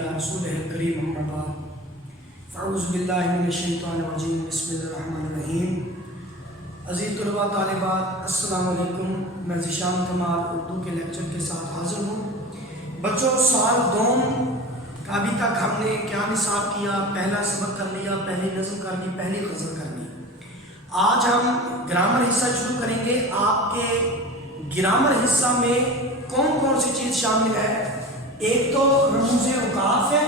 علی رسولہ الکریم اما بعد فاعوذ باللہ من الشیطان الرجیم بسم اللہ الرحمن الرحیم۔ عزیز طلباء طالبات السلام علیکم، میں ذیشان کمال اردو کے لیکچر کے ساتھ حاضر ہوں۔ بچوں سال دوم کا ابھی تک ہم نے کیا نصاب کیا؟ پہلا سبق کر لیا، پہلی نظم کر لی، پہلی غزل کر لی۔ آج ہم گرامر حصہ شروع کریں گے۔ آپ کے گرامر حصہ میں کون کون سی چیز شامل ہے؟ ایک تو رموز اوقاف ہے،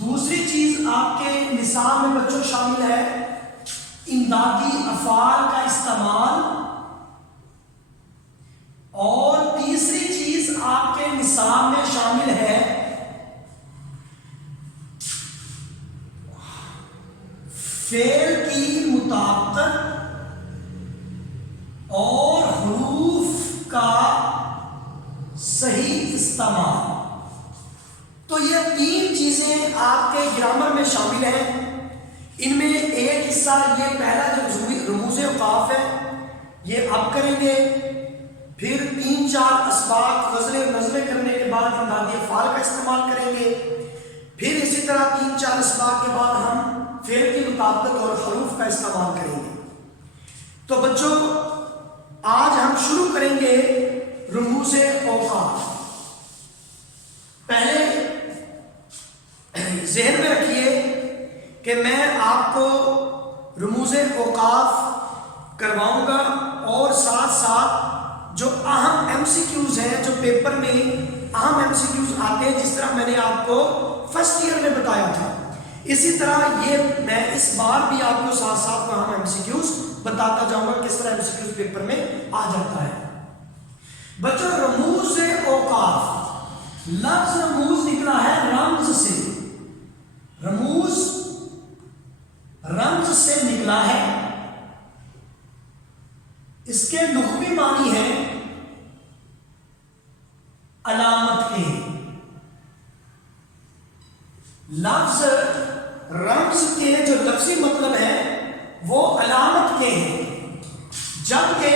دوسری چیز آپ کے نصاب میں بچوں شامل ہے امدادی افعال کا استعمال، اور تیسری چیز آپ کے نصاب میں شامل ہے فعل کی مطابقت اور حروف کا صحیح استعمال۔ تو یہ تین چیزیں آپ کے گرامر میں شامل ہیں۔ ان میں ایک حصہ یہ پہلا جو رموز اوقاف ہے یہ اب کریں گے، پھر 3-4 اسباق غزلیں نظمیں کرنے کے بعد امدادی افعال کا استعمال کریں گے، پھر اسی طرح 3-4 اسباق کے بعد ہم فعل کی مطابقت اور حروف کا استعمال کریں گے۔ تو بچوں آج ہم شروع کریں گے رموز اوقاف۔ پہلے ذہن میں رکھیے کہ میں آپ کو رموز اوقاف کرواؤں گا اور ساتھ ساتھ جو اہم ایم سی کیوز ہیں، جو پیپر میں اہم ایم سی کیوز آتے ہیں، جس طرح میں نے آپ کو فرسٹ ایئر میں بتایا تھا، اسی طرح یہ میں اس بار بھی آپ کو ساتھ ساتھ اہم ایم سی کیوز بتاتا جاؤں گا کس طرح ایم سی کیوز پیپر میں آ جاتا ہے۔ بچوں رموز اوقاف، لفظ رموز نکلا ہے رمز سے، رموز رمز سے نکلا ہے۔ اس کے لغوی معنی ہے علامت کے۔ لفظ رمز کے جو لفظی مطلب ہے وہ علامت کے ہیں، جبکہ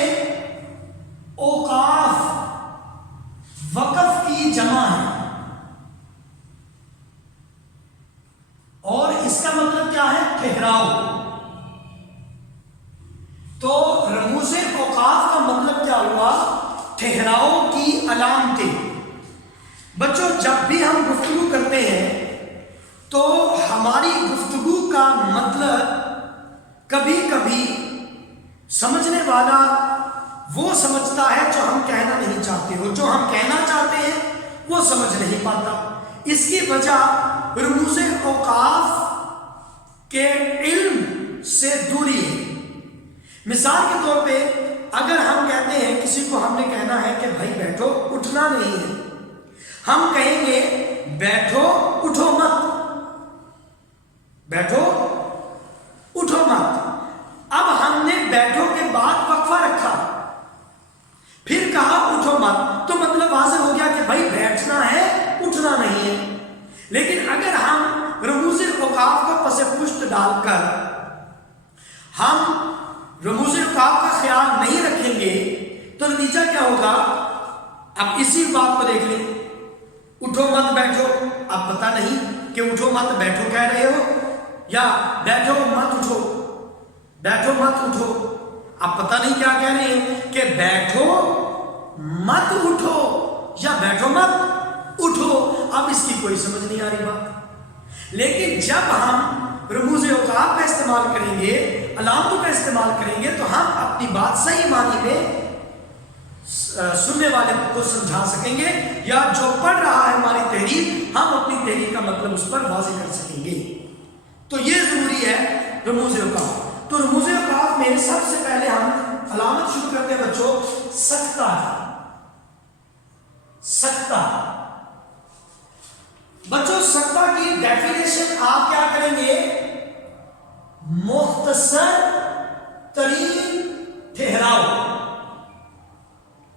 اوقاف وقف کی جمع ہے، اور اس کا مطلب کیا ہے؟ ٹھہراؤ۔ تو رموز اوقاف کا مطلب کیا ہوا؟ ٹھہراؤ کی علامتیں۔ بچوں جب بھی ہم گفتگو کرتے ہیں تو ہماری گفتگو کا مطلب کبھی کبھی سمجھنے والا وہ سمجھتا ہے جو ہم کہنا نہیں چاہتے، اور جو ہم کہنا چاہتے ہیں وہ سمجھ نہیں پاتا۔ اس کی وجہ رموز اوقاف کے علم سے دوری ہے۔ مثال کے طور پہ اگر ہم کہتے ہیں، کسی کو ہم نے کہنا ہے کہ بھائی بیٹھو، اٹھنا نہیں ہے، ہم کہیں گے بیٹھو اٹھو مت، بیٹھو اٹھو مت۔ اب ہم نے بیٹھو کے بعد وقفہ رکھا، پھر کہا اٹھو مت، تو مطلب واضح ہو گیا کہ بھائی بیٹھنا ہے، اٹھنا نہیں ہے۔ لیکن اگر ہم رموز اوقاف کو پس پشت ڈال کر ہم رموز اوقاف کا خیال نہیں رکھیں گے تو نتیجہ کیا ہوگا؟ اب اسی بات کو دیکھ لیں، اٹھو مت بیٹھو، اب پتہ نہیں کہ اٹھو مت بیٹھو کہہ رہے ہو یا بیٹھو مت اٹھو، بیٹھو مت اٹھو، اب پتہ نہیں کیا کہہ رہے ہیں کہ بیٹھو مت اٹھو یا بیٹھو مت اٹھو۔ اب اس کی کوئی سمجھ نہیں آ رہی بات۔ لیکن جب ہم رموز اوقاف کا استعمال کریں گے، علامتوں کا استعمال کریں گے، تو ہم اپنی بات صحیح معنی میں سننے والے کو سمجھا سکیں گے، یا جو پڑھ رہا ہے ہماری تحریر، ہم اپنی تحریر کا مطلب اس پر واضح کر سکیں گے۔ تو یہ ضروری ہے رموز اوقاف۔ تو رموز اوقاف میں سب سے پہلے ہم علامت شروع کرتے ہیں بچوں، سکتہ۔ سکتہ بچوں، سکتہ کی ڈیفینیشن آپ کیا کریں گے؟ مختصر ترین ٹھہراؤ۔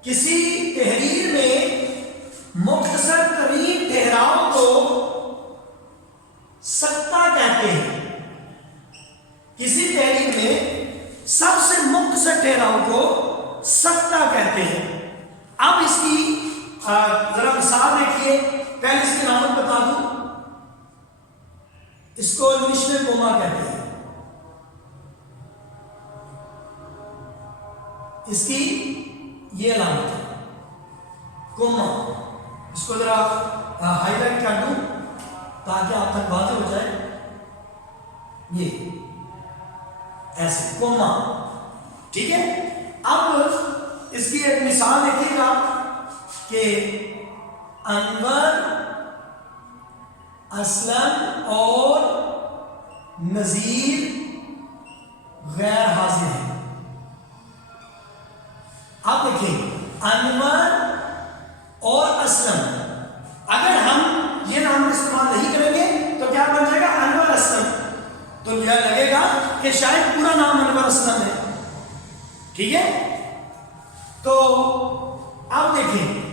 کسی تحریر میں مختصر ترین ٹھہراؤ کو سکتہ کہتے ہیں۔ کسی تحریر میں سب سے مختصر ٹھہراؤ کو سکتہ کہتے ہیں۔ اب اس کی ذرا مثال دیکھیے، پہلے اس کی علامت بتا دوں۔ اس کو انگلش میں کوما کہتے ہیں. اس کی یہ علامت ہے کوما. اس کو ذرا ہائی لائٹ کر دوں تاکہ آپ تک واضح ہو جائے. یہ ایسے کوما. ٹھیک ہے. اب اس کی ایک مثال دیکھیے گا کہ انور، اسلم اور نذیر غیر حاضر ہیں. آپ دیکھیں انور اور اسلم، اگر ہم یہ نام استعمال نہیں کریں گے تو کیا بن جائے گا؟ انور اسلم. تو یہ لگے گا کہ شاید پورا نام انور اسلم ہے. ٹھیک ہے. تو آپ دیکھیں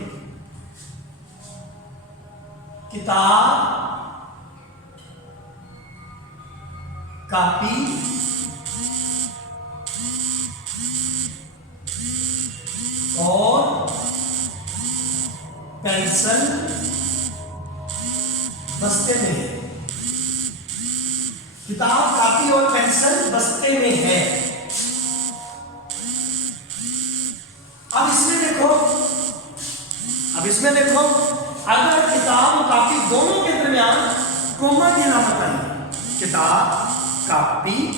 کتاب، کاپی، اور پینسل بستے میں ہے. کتاب، کاپی اور پینسل بستے میں ہے. اب اس میں دیکھو اگر کتاب اور کاپی دونوں کے درمیان کوما کی علامت آئی، کتاب، کاپی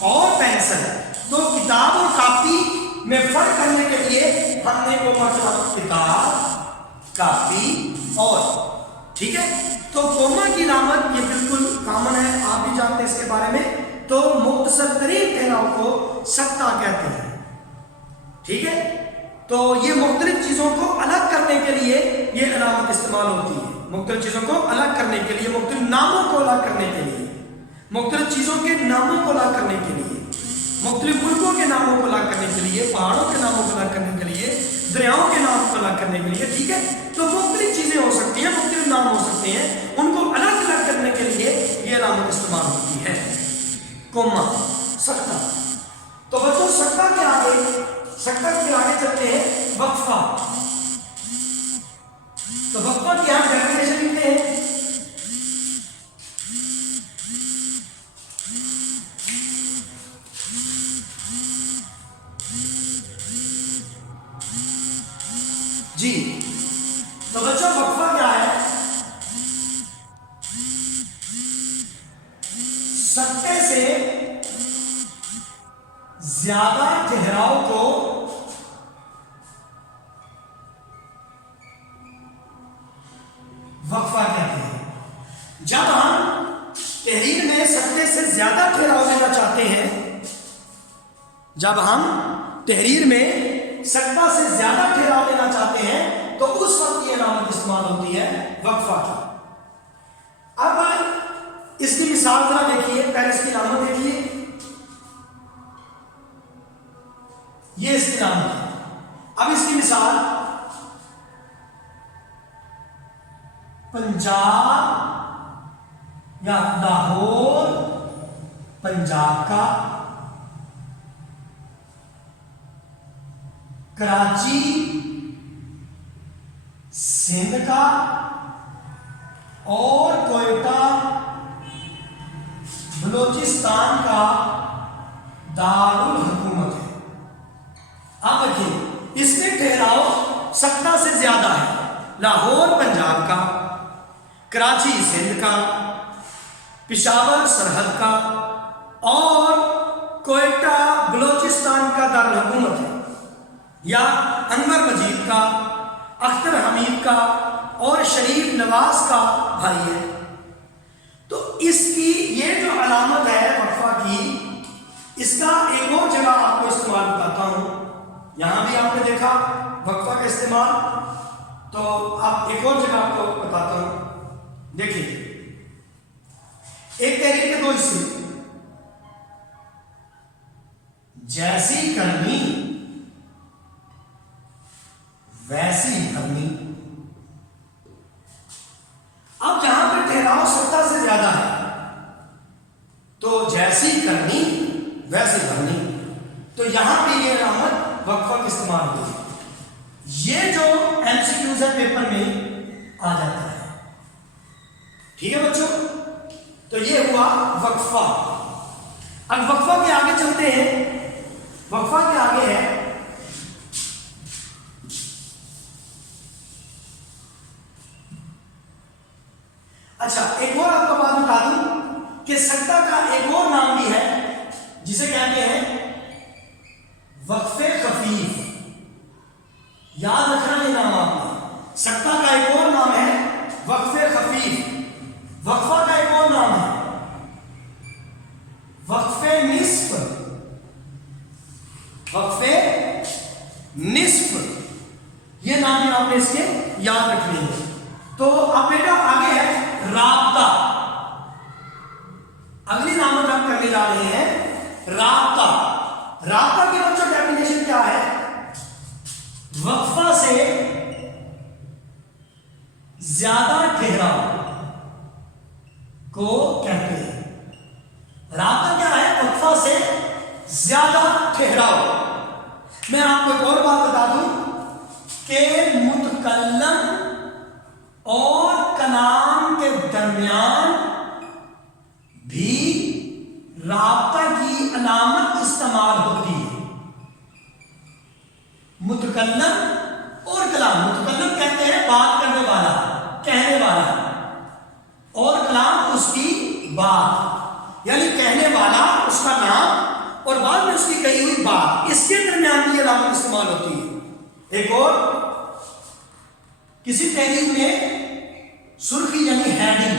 اور پینسل، تو کتاب اور کاپی میں فرق کرنے کے لیے ہم نے کوما کی علامت کتاب، کاپی اور. ٹھیک ہے. تو کوما کی علامت یہ بالکل کامن ہے، آپ بھی جانتے ہیں اس کے بارے میں. تو مختصر ترین ٹھہراؤ کو سکتہ کہتے ہیں. ٹھیک ہے. تو یہ مختلف چیزوں کو الگ کرنے کے لیے یہ علامت استعمال ہوتی ہے. مختلف چیزوں کو الگ کرنے کے لیے، مختلف ناموں کو الگ کرنے کے لیے، مختلف چیزوں کے ناموں کو الگ کرنے کے لیے، مختلف ملکوں کے ناموں کو الگ کرنے کے لیے، پہاڑوں کے ناموں کو الگ کرنے کے لیے، دریاؤں کے نام کو الگ کرنے کے لیے. ٹھیک ہے. تو مختلف چیزیں ہو سکتی ہیں، مختلف نام ہو سکتے ہیں، ان کو الگ الگ کرنے کے لیے یہ علامت استعمال ہوتی ہے. کوما، سکتہ. تو بچوں سکتہ کے آگے چلتے ہیں وقفہ. تو وقفہ کی ہم ڈیفینیشن لکھتے ہیں. جی. تو بچوں وقفہ کیا ہے؟ سکتے سے زیادہ ٹھہراؤ کو وقفہ کہتے ہیں. جب ہم تحریر میں سکتے سے زیادہ ٹھہراؤ دینا چاہتے ہیں، جب ہم تحریر میں سکتہ سے زیادہ ٹھہراؤ دینا چاہتے ہیں تو اس وقت یہ علامت استعمال ہوتی ہے وقفہ کی. اب اس کی مثال ذرا دیکھیے. پہلے اس کی علامت دیکھیے. یہ اس کی علامت ہے. اب اس کی مثال پنجاب یا لاہور پنجاب کا، کراچی سندھ کا، اور کوئٹہ بلوچستان کا دارالحکومت ہے. آپ دیکھیں اس میں ٹھہراؤ سکتہ سے زیادہ ہے. لاہور پنجاب کا، کراچی سندھ کا، پشاور سرحد کا، اور کوئٹہ بلوچستان کا دارالحکومت ہے، یا انور مجید کا، اختر حمید کا اور شریف نواز کا بھائی ہے. تو اس کی یہ جو علامت ہے وقفہ کی، اس کا ایک اور جگہ آپ کو استعمال بتاتا ہوں. یہاں بھی آپ نے دیکھا وقفہ کا استعمال، تو آپ ایک اور جگہ آپ کو بتاتا ہوں. دیکھیے ایک تحریر کے دو حصے، جیسی کرنی ویسی بھرنی. اب جہاں پہ ٹھہراؤ سکتہ سے زیادہ ہے تو جیسی کرنی ویسی بھرنی، تو یہاں پہ یہ علامت وقفہ کا استعمال ہوتی ہے. یہ جو ایم سی کیوز ہے پیپر میں آ جاتا ہے. ٹھیک ہے بچوں. تو یہ ہوا وقفہ. اب وقفہ کے آگے چلتے ہیں. وقفہ کے آگے ہے اچھا ایک اور آپ کو بات بتا دوں کہ سکتہ کا ایک اور نام بھی ہے جسے کہتے ہیں وقفے خفیف. یاد رکھنا یہ نام آپ نے. سکتہ کا ایک اور نام ہے وقفے خفیف. وقفہ کا ایک اور نام ہے وقفے نصف. وقفے نصف یہ نام بھی آپ نے اس کے یاد رکھنے ہیں. تو اب بیٹا آگے ہے رابطہ. اگلی نامت ہم کرنے جا رہے ہیں رابطہ. رابطہ کی بچوں ڈیفینیشن کیا ہے؟ وقفہ سے زیادہ ٹھہراؤ کو کہتے ہیں. رابطہ کیا ہے؟ وقفہ سے زیادہ ٹھہراؤ. میں آپ کو ایک اور بات بتا دوں کہ متکلم اور کلام کے درمیان بھی رابطہ کی علامت استعمال ہوتی ہے. متکلم اور کلام. متکلم کہتے ہیں بات کرنے والا, کہنے والا, اور کلام اس کی بات, یعنی کہنے والا اس کا نام اور بعد میں اس کی کہی ہوئی بات, اس کے درمیان بھی علامت استعمال ہوتی ہے. ایک اور کسی تحریر میں سرخی یعنی ہیڈنگ,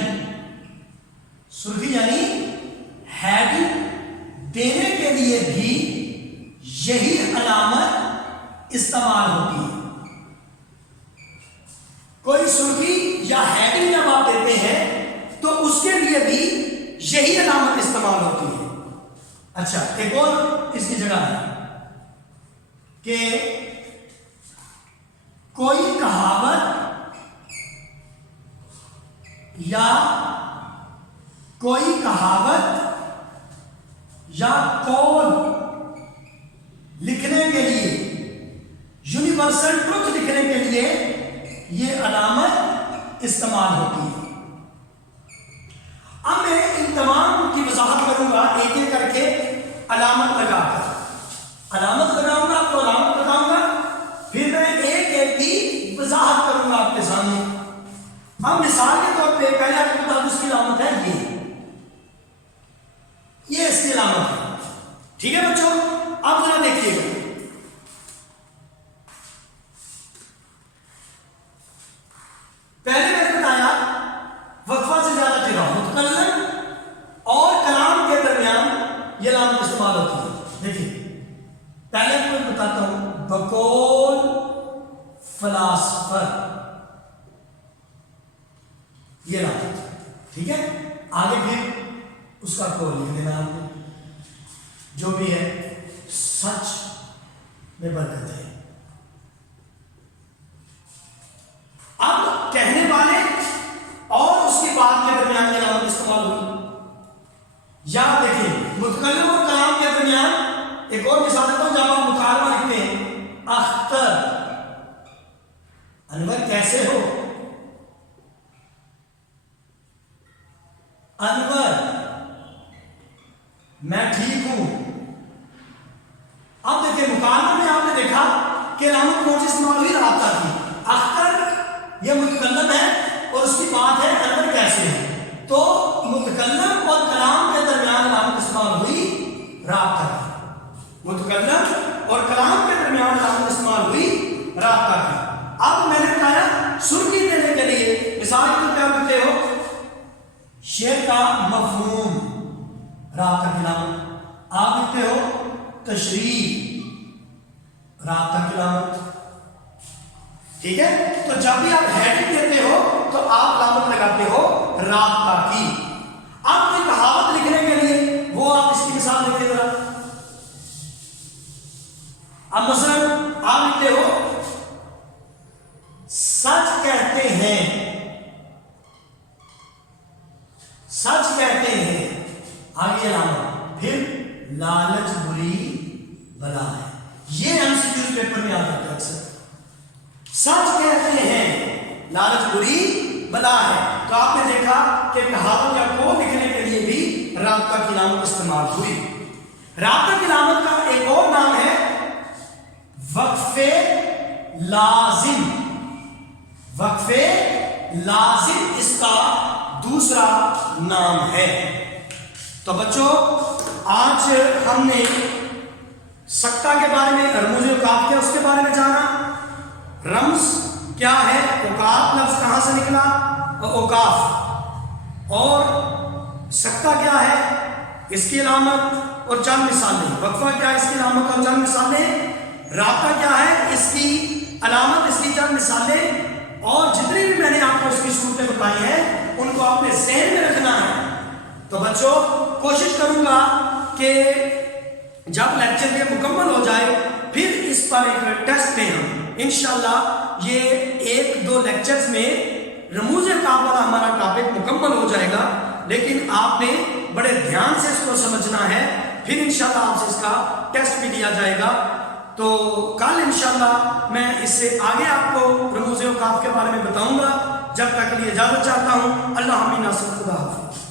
سرخی یعنی ہیڈنگ دینے کے لیے بھی یہی علامت استعمال ہوتی ہے. کوئی سرخی یا ہیڈنگ جب آپ دیتے ہیں تو اس کے لیے بھی یہی علامت استعمال ہوتی ہے. اچھا ایک اور اس کی جگہ ہے کہ کوئی کہاوت یا کوئی کہاوت یا قول لکھنے کے لیے, یونیورسل ٹروتھ لکھنے کے لیے یہ علامت استعمال ہوتی ہے. اب میں ان تمام کی وضاحت کروں گا ایک ایک کر کے علامت لگا کر. علامت لگاؤں گا تو علامت بتاؤں گا, پھر میں ایک ایک کی وضاحت کروں گا آپ کے سامنے. ہم مثال کے طور پہ پہلے آپ کو بتا دوں اس کی علامت ہے یہ اس کی علامت ہے. ٹھیک ہے بچوں, اب ذرا دیکھیے گا. پہلے میں نے بتایا وقفہ سے زیادہ ٹھہراؤ, متکلم اور کلام کے درمیان یہ علامت استعمال ہوتی ہے. دیکھیے پہلے میں بتاتا ہوں بقول فلاسفر, یہ علامت. ٹھیک ہے, آگے پھر اس کا قول لکھ دینا آپ نے, جو بھی ہے سچ میں برکت ہے. اب کہنے والے اور اس کی بات کے درمیان یہ علامت استعمال ہوئی. یا دیکھیں متکلم اور کلام کے درمیان ایک اور مثال دیتا ہوں. جب آپ مکالمہ لکھتے ہیں اختر انور کیسے ہو, انور میں ٹھیک ہوں. اب دیکھیں مکالمہ میں آپ نے دیکھا کہ علامت کون سی استعمال ہوئی؟ رابطہ کی. اختر یہ متکلم ہے اور اس کی بات ہے انور کیسے ہے, تو متکلم اور کلام کے درمیان علامت استعمال ہوئی رابطہ کی. متکلم اور کلام کے درمیان علامت استعمال ہوئی رابطہ کی. اب میں نے بتایا سرخی دینے کے لیے مثال کے طور پہ آپ لکھتے ہو شعر کا مفہوم, رابطہ کی علامت. آپ لکھتے ہو تشریح, رابطہ کی علامت. ٹھیک ہے, تو جب بھی آپ ہیڈنگ دیتے ہو تو آپ علامت لگاتے ہو رابطہ کی. اب کوئی کہاوت لکھنے کے لیے وہ آپ اس کی مثال لکھتے ذرا. اب مثلا آپ لکھتے ہو سچ کہتے ہیں, سچ کہتے ہیں, آگے علامت. پھر لالچ بری بلا ہے. یہ ہم سی کیو پیپر میں آتا ہے اکثر. سچ کہتے ہیں, لالچ بری بلا ہے. تو آپ نے دیکھا کہ کہاوت یا قول لکھنے کے لیے بھی رابطہ کی علامت استعمال ہوئی. رابطہ کی علامت کا ایک اور نام ہے وقف لازم. وقف لازم اس کا دوسرا نام ہے. تو بچوں آج ہم نے سکتہ کے بارے میں، رموز اوقاف کیا اس کے بارے میں جانا. رمز کیا ہے، اوقاف لفظ کہاں سے نکلا، اوقاف، اور سکتہ کیا ہے اس کی علامت اور چند مثالیں. وقفہ کیا ہے اس کی علامت اور چند مثالیں. رابطہ کیا ہے اس کی علامت، اس کی چند مثالیں، اور جتنی بھی میں نے آپ کو اس کی صورتیں بتائی ہیں ان کو آپ نے ذہن میں رکھنا ہے. تو بچوں کوشش کروں گا کہ جب لیکچر یہ مکمل ہو جائے پھر اس پر ایک ٹیسٹ میں ہم انشاءاللہ یہ 1-2 لیکچرز میں رموز اوقاف والا ہمارا ٹاپک مکمل ہو جائے گا. لیکن آپ نے بڑے دھیان سے اس کو سمجھنا ہے، پھر انشاءاللہ آپ سے اس کا ٹیسٹ بھی لیا جائے گا. تو کل انشاءاللہ میں اس سے آگے آپ کو رموز اوقاف کے بارے میں بتاؤں گا. جب تک کے لیے اجازت چاہتا ہوں. اللہ حافظ. خدا حافظ.